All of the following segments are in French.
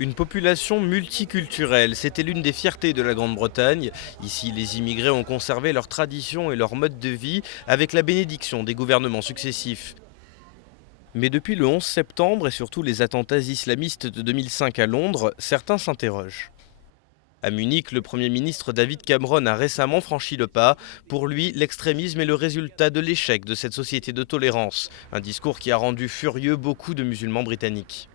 Une population multiculturelle, c'était l'une des fiertés de la Grande-Bretagne. Ici, les immigrés ont conservé leurs traditions et leur mode de vie avec la bénédiction des gouvernements successifs. Mais depuis le 11 septembre et surtout les attentats islamistes de 2005 à Londres, certains s'interrogent. À Munich, le Premier ministre David Cameron a récemment franchi le pas. Pour lui, l'extrémisme est le résultat de l'échec de cette société de tolérance. Un discours qui a rendu furieux beaucoup de musulmans britanniques.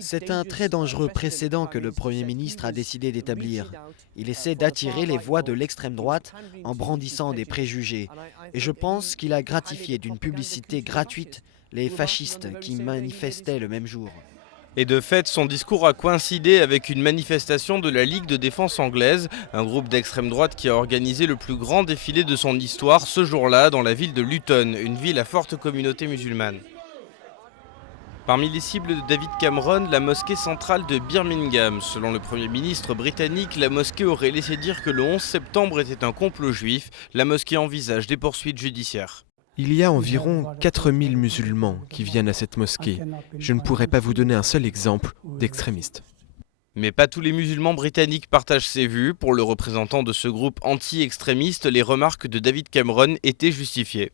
C'est un très dangereux précédent que le Premier ministre a décidé d'établir. Il essaie d'attirer les voix de l'extrême droite en brandissant des préjugés. Et je pense qu'il a gratifié d'une publicité gratuite les fascistes qui manifestaient le même jour. Et de fait, son discours a coïncidé avec une manifestation de la Ligue de défense anglaise, un groupe d'extrême droite qui a organisé le plus grand défilé de son histoire ce jour-là dans la ville de Luton, une ville à forte communauté musulmane. Parmi les cibles de David Cameron, la mosquée centrale de Birmingham. Selon le Premier ministre britannique, la mosquée aurait laissé dire que le 11 septembre était un complot juif. La mosquée envisage des poursuites judiciaires. Il y a environ 4000 musulmans qui viennent à cette mosquée. Je ne pourrais pas vous donner un seul exemple d'extrémiste. Mais pas tous les musulmans britanniques partagent ces vues. Pour le représentant de ce groupe anti-extrémiste, les remarques de David Cameron étaient justifiées.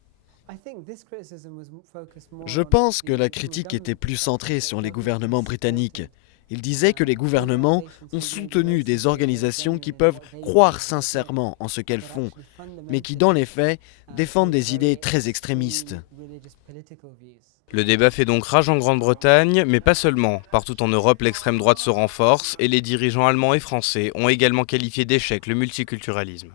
Je pense que la critique était plus centrée sur les gouvernements britanniques. Il disait que les gouvernements ont soutenu des organisations qui peuvent croire sincèrement en ce qu'elles font, mais qui, dans les faits, défendent des idées très extrémistes. Le débat fait donc rage en Grande-Bretagne, mais pas seulement. Partout en Europe, l'extrême droite se renforce et les dirigeants allemands et français ont également qualifié d'échec le multiculturalisme.